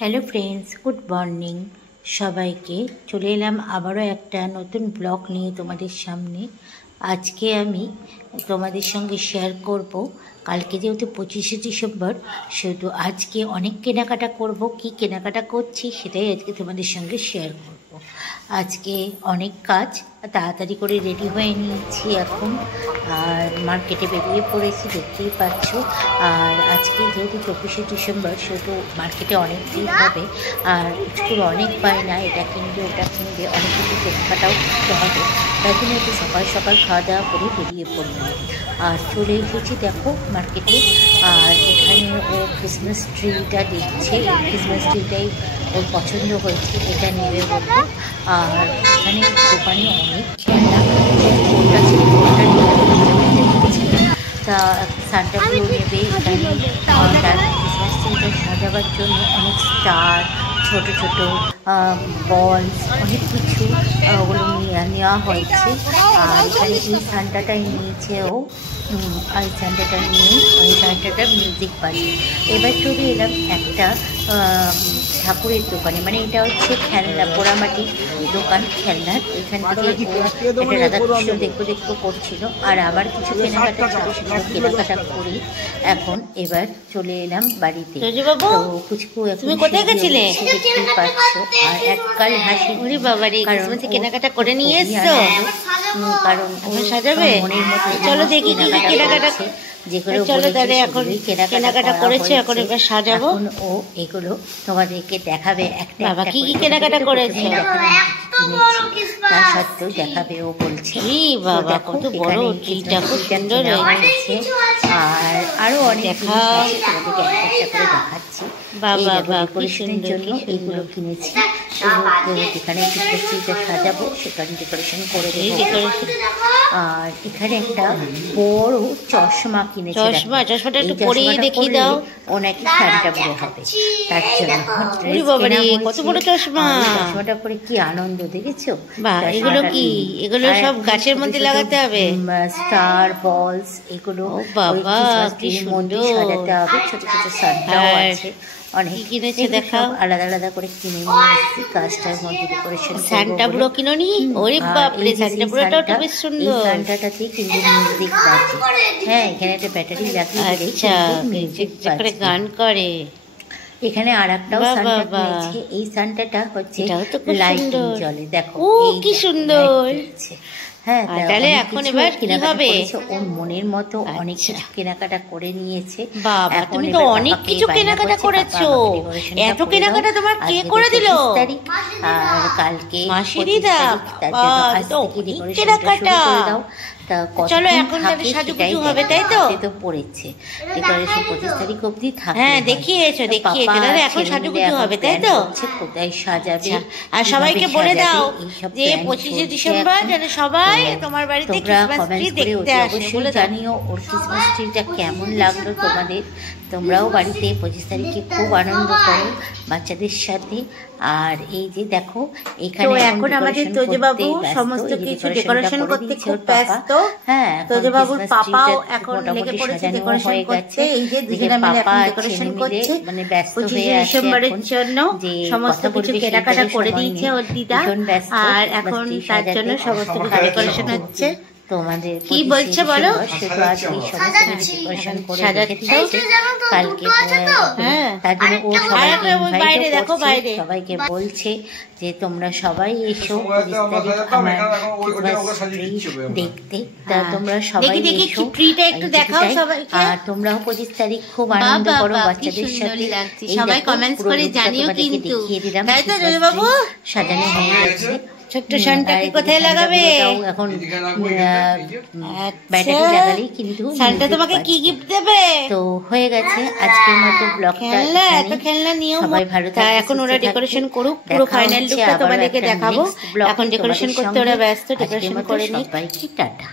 Hello friends, good morning সবাইকে। চলে এলাম আবারও একটা নতুন ব্লগ নিয়ে তোমাদের সামনে। আজকে আমি তোমাদের সঙ্গে শেয়ার করব, কালকে যেহেতু 25শে ডিসেম্বর, সেহেতু আজকে অনেক কেনাকাটা করব। কি কেনাকাটা করছি সেটাই আজকে তোমাদের সঙ্গে শেয়ার করব। আজকে অনেক কাজ, তাড়াতাড়ি করে রেডি হয়ে নিয়েছি এখন, আর মার্কেটে বেরিয়ে পড়েছি, দেখতেই পাচ্ছ। আর আজকে যেহেতু 24শে ডিসেম্বর, সেহেতু মার্কেটে অনেক ভিড় হবে। আর পুচকুর অনেক বায়না, এটা কিনবে ওটা কিনবে, অনেক কিছু কেনাকাটাও করতে হবে। তাই জন্য একটু সকাল সকাল খাওয়া দাওয়া করে বেরিয়ে পড়লাম। আর চলে এসেছি দেখো মার্কেটে। আর এখানে ও ক্রিসমাস ট্রিটা দেখছে, এই ক্রিসমাস ট্রিটাই ওর পছন্দ হয়েছে, এটা নেবে বলবো। আর এখানে দোকানে অনেক খেলনা, কোনটা ছিল কোনটা নেবে তা সান্টাগুলো নেবে। এখানে তার ক্রিসমাস ট্রিটা সাজাবার জন্য অনেক স্টার, ছোট ছোট বলস, অনেক কিছু ওগুলো নেওয়া হয়েছে। আর এখানে এই সান্টাটাই নিয়েছে ও, আর এই সান্টাটা নিয়ে ওই সান্টাটা মিউজিক বাজে। এবার চলে এলাম একটা ঠাকুরের দোকানে, মানে এটা হচ্ছে খেলনা পোড়ামাটি দোকান খেলনার। এখান থেকে একটা রাধাকৃষ্ণ দেখবো করছিল, আর আবার কিছু কেনাকাটা ছিল, সেগুলো কেনাকাটা করি এখন। এবার চলে এলাম বাড়িতে। তো কুচকু তুমি কোথায় গেছিলে দেখতেই পাচ্ছ, আর এককাল হাসি। কারণ কেনাকাটা করে নিয়ে এসছো, কারণ সাজাবে মনের মতো। চলো দেখি কি কেনাকাটা, যেগুলো চলো তাহলে এখন কেনাকাটা করেছে, এখন এবার সাজাবো। ও এগুলো তোমাদেরকে দেখাবে একটা। বাবা কি কি কেনাকাটা করেছে তা সত্ত্বেও দেখাবে, ও বলছে। বাবা কত বড় ট্রিটা, খুব সুন্দর হয়েছে। আর আরো অনেক তোমাদেরকে একটা একটা করে দেখাচ্ছি। বাবা ডেকোরেশনের জন্য এইগুলো কিনেছি। যেখানে ক্রিসমাস ট্রিটা সাজাবো সেখানে ডেকোরেশন করে দেবো। আর এখানে একটা বড় চশমা কিনেছি। চশমাটা একটু পরিয়ে দেখিয়ে দাও। ও নাকি ঠান্ডা বড় হবে, তার জন্য। কত বড় চশমা! চশমাটা পরে কি আনন্দ দেখেছো? এগুলো কি? এগুলো সব গাছের মধ্যে লাগাতে হবে, স্টার বলস এগুলো। বাবা কি সুন্দর সাজাতে হবে। ছোট ছোট সান্টাও আছে, অনেক কিনেছে দেখাও। আলাদা আলাদা করে কিনে নিয়ে এসেছি, গাছটার মধ্যে ডেকোরেশন। সান্টা বুড়ো কিনোনি? ওরে বাপ রে, সান্টা বুড়োটাও তো বেশ সুন্দর। এই সান্টাটাতে কিন্তু মিউজিক বাজে। হ্যাঁ, এখানে একটা ব্যাটারি লাগিয়ে মিউজিক করে গান করে। এখানে আর একটাও সান্টা কিনেছি। এই সান্টাটা হচ্ছে লাইটিং জ্বলে, দেখো কি সুন্দর। হ্যাঁ, তাহলে এখন এবার কি হবে? ওর মনের মতো অনেক কিছু কেনাকাটা করে নিয়েছে। বাবা তুমি তো অনেক কিছু কেনাকাটা করেছো। এত কেনাকাটা তোমার কে করে দিল? আর কালকে মাসিরিদা, কেনাকাটা। চলো এখন তাহলে সাজুগুজু হবে, তাই তো? তো পড়েছে ডেকোরেশন 25 তারিখ অবধি থাকে। হ্যাঁ দেখিয়েছো, তাহলে এখন সাজুগুজু হবে, তাই তো? কোথায় সাজাবে। আর সবাইকে বলে দাও যে 25শে ডিসেম্বর যেন সবাই তোমার বাড়িতে ক্রিসমাস ট্রি দেখতে আসে। অবশ্যই জানিও ওর ক্রিসমাস ট্রিটা কেমন লাগলো তোমাদের। তোমরাও বাড়িতে 25 তারিখে খুব আনন্দ করো বাচ্চাদের সাথে। আর এই যে দেখো এখানে এখন আমাদের তোজবাবু সমস্ত কিছু ডেকোরেশন করতে খুব ব্যস্ত। হ্যাঁ, তোজবাবুর পাপাও এখন লেগে পড়েছে ডেকোরেশন করতে। এই যে দুজনে মিলে এখন ডেকোরেশন করছে, মানে ব্যস্ত হয়ে আছে ডিসেম্বরের জন্য। সমস্ত কিছু কেনাকাটা করে দিয়েছে ওর দিদা, আর এখন তার জন্য সমস্ত কিছু ডেকোরেশন হচ্ছে। তোমাদের কি বলছে বলো? শুধু আজ এই সমস্ত ডেকোরেশন করে সাজাচ্ছে কালকে। হ্যাঁ, তার জন্য ও সবাইকে বাইরে দেখো, বাইরে সবাইকে বলছে যে তোমরা সবাই এসো 25 তারিখ আমার ক্রিসমাস ট্রি দেখতে। তা তোমরা সবাই এসো, ট্রিটা একটু দেখাও সবাইকে। আর তোমরাও 25 তারিখ খুব আনন্দ করো বাচ্চাদের সাথে। সবাই কমেন্টস করে জানিও কিন্তু, তাই তো বাবু? সাজানো হয়ে গেছে। ছোট্ট সান্টাকে কোথায় লাগাবে এখন? ব্যাটারি লাগালেই কিন্তু সান্টা তোমাকে কি গিফট দেবে? তো হয়ে গেছে আজকের মতো ব্লগটা। এত খেলনা নিও, সবাই ভালো থাকো। এখন ওরা ডেকোরেশন করুক, পুরো ফাইনাল লুকটা তোমাদেরকে দেখাবো। এখন ডেকোরেশন করতে ওরা ব্যস্ত, ডেকোরেশন করে নিক। টাটা।